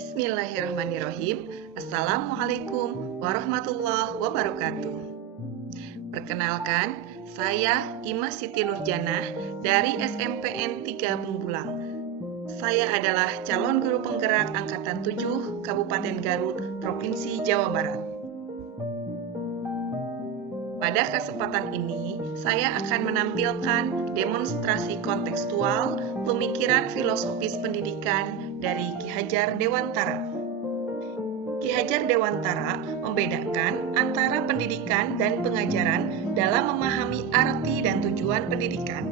Bismillahirrahmanirrahim. Assalamualaikum warahmatullahi wabarakatuh. Perkenalkan, saya Ima Siti Nurjanah dari SMPN 3 Bungbulang. Saya adalah calon guru penggerak Angkatan 7 Kabupaten Garut, Provinsi Jawa Barat. Pada kesempatan ini, saya akan menampilkan demonstrasi kontekstual pemikiran filosofis pendidikan dari Ki Hajar Dewantara. Ki Hajar Dewantara membedakan antara pendidikan dan pengajaran dalam memahami arti dan tujuan pendidikan.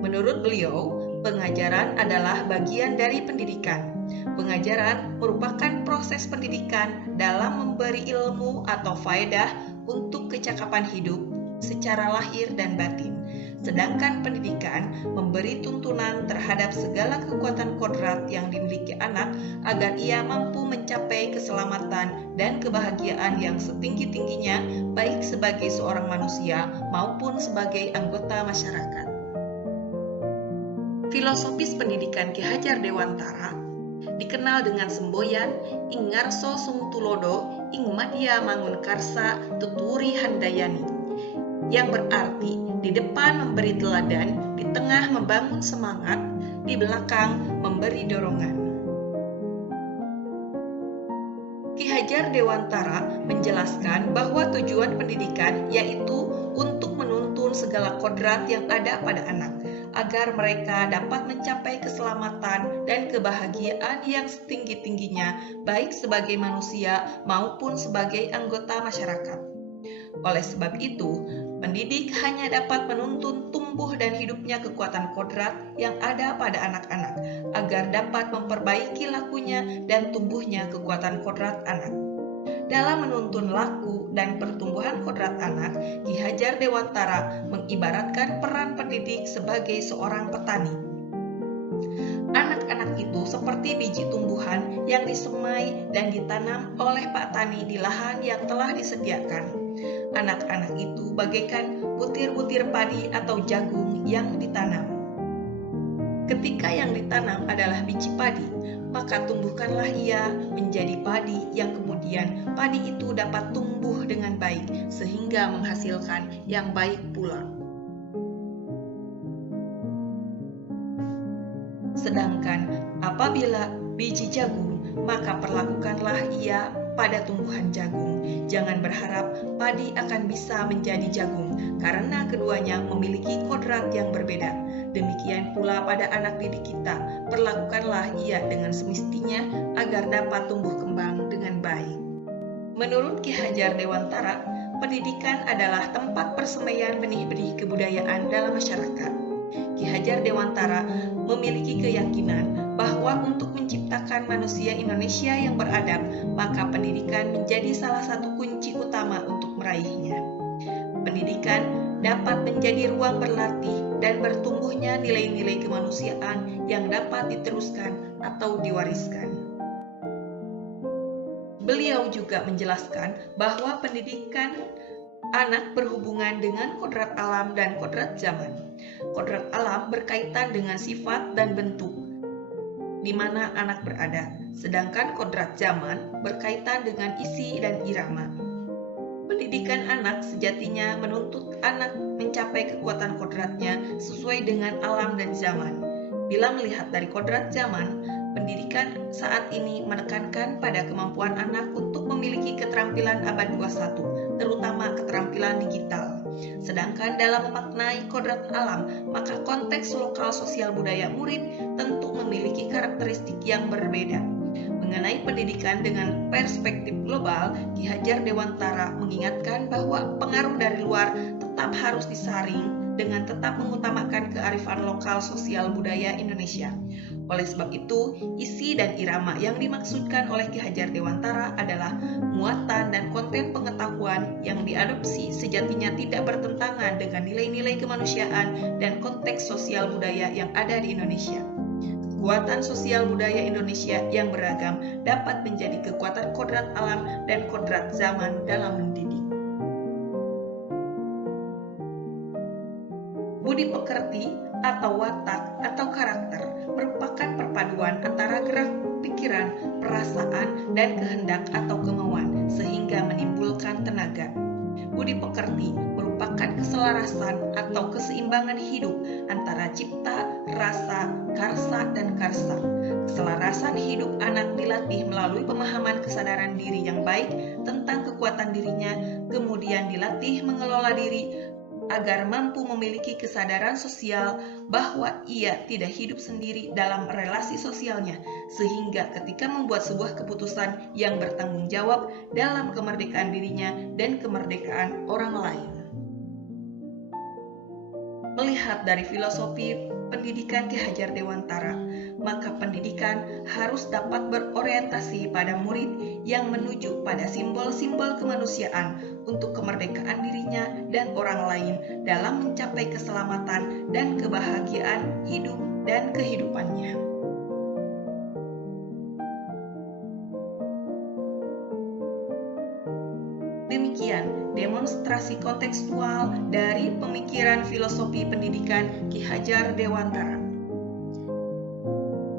Menurut beliau, pengajaran adalah bagian dari pendidikan. Pengajaran merupakan proses pendidikan dalam memberi ilmu atau faedah untuk kecakapan hidup secara lahir dan batin. Sedangkan pendidikan memberi tuntunan terhadap segala kekuatan kodrat yang dimiliki anak agar ia mampu mencapai keselamatan dan kebahagiaan yang setinggi-tingginya baik sebagai seorang manusia maupun sebagai anggota masyarakat. Filosofis pendidikan Ki Hajar Dewantara dikenal dengan semboyan ing ngarso sung tulodo ing madya mangun karsa tuturi handayani, yang berarti di depan memberi teladan, di tengah membangun semangat, di belakang memberi dorongan. Ki Hajar Dewantara menjelaskan bahwa tujuan pendidikan yaitu untuk menuntun segala kodrat yang ada pada anak, agar mereka dapat mencapai keselamatan dan kebahagiaan yang setinggi-tingginya, baik sebagai manusia maupun sebagai anggota masyarakat. Oleh sebab itu, pendidik hanya dapat menuntun tumbuh dan hidupnya kekuatan kodrat yang ada pada anak-anak, agar dapat memperbaiki lakunya dan tumbuhnya kekuatan kodrat anak. Dalam menuntun laku dan pertumbuhan kodrat anak, Ki Hajar Dewantara mengibaratkan peran pendidik sebagai seorang petani. Anak-anak itu seperti biji tumbuhan yang disemai dan ditanam oleh Pak Tani di lahan yang telah disediakan. Anak-anak itu bagaikan butir-butir padi atau jagung yang ditanam. Ketika yang ditanam adalah biji padi, maka tumbuhkanlah ia menjadi padi yang kemudian padi itu dapat tumbuh dengan baik sehingga menghasilkan yang baik pula. Sedangkan apabila biji jagung, maka perlakukanlah ia pada tumbuhan jagung. Jangan berharap padi akan bisa menjadi jagung, karena keduanya memiliki kodrat yang berbeda. Demikian pula pada anak didik kita, perlakukanlah ia dengan semestinya agar dapat tumbuh kembang dengan baik. Menurut Ki Hajar Dewantara, pendidikan adalah tempat persemaian benih-benih kebudayaan dalam masyarakat. Ki Hajar Dewantara memiliki keyakinan bahwa untuk menciptakan manusia Indonesia yang beradab, maka pendidikan menjadi salah satu kunci utama untuk meraihnya. Pendidikan dapat menjadi ruang berlatih dan bertumbuhnya nilai-nilai kemanusiaan yang dapat diteruskan atau diwariskan. Beliau juga menjelaskan bahwa pendidikan anak berhubungan dengan kodrat alam dan kodrat zaman. Kodrat alam berkaitan dengan sifat dan bentuk di mana anak berada, sedangkan kodrat zaman berkaitan dengan isi dan irama. Pendidikan anak sejatinya menuntut anak mencapai kekuatan kodratnya sesuai dengan alam dan zaman. Bila melihat dari kodrat zaman, pendidikan saat ini menekankan pada kemampuan anak untuk memiliki keterampilan abad 21, terutama keterampilan digital. Sedangkan dalam memaknai kodrat alam, maka konteks lokal sosial budaya murid tentu memiliki karakteristik yang berbeda. Mengenai pendidikan dengan perspektif global, Ki Hajar Dewantara mengingatkan bahwa pengaruh dari luar tetap harus disaring dengan tetap mengutamakan kearifan lokal sosial budaya Indonesia. Oleh sebab itu, isi dan irama yang dimaksudkan oleh Ki Hajar Dewantara adalah muatan dan konten pengetahuan yang diadopsi sejatinya tidak bertentangan dengan nilai-nilai kemanusiaan dan konteks sosial budaya yang ada di Indonesia. Kekuatan sosial budaya Indonesia yang beragam dapat menjadi kekuatan kodrat alam dan kodrat zaman dalam mendidik. Budi pekerti atau watak atau karakter merupakan perpaduan antara gerak pikir pikiran, perasaan, dan kehendak atau kemauan, sehingga menimbulkan tenaga. Budi pekerti merupakan keselarasan atau keseimbangan hidup antara cipta, rasa, karsa, dan karsa. Keselarasan hidup anak dilatih melalui pemahaman kesadaran diri yang baik tentang kekuatan dirinya, kemudian dilatih mengelola diri agar mampu memiliki kesadaran sosial bahwa ia tidak hidup sendiri dalam relasi sosialnya, sehingga ketika membuat sebuah keputusan yang bertanggung jawab dalam kemerdekaan dirinya dan kemerdekaan orang lain. Melihat dari filosofi pendidikan Ki Hajar Dewantara, maka pendidikan harus dapat berorientasi pada murid yang menuju pada simbol-simbol kemanusiaan untuk kemerdekaan dirinya dan orang lain dalam mencapai keselamatan dan kebahagiaan hidup dan kehidupannya. Demikian demonstrasi kontekstual dari pemikiran filosofi pendidikan Ki Hajar Dewantara.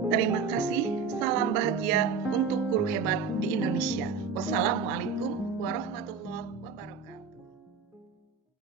Terima kasih, salam bahagia untuk guru hebat di Indonesia. Wassalamualaikum warahmatullahi wabarakatuh.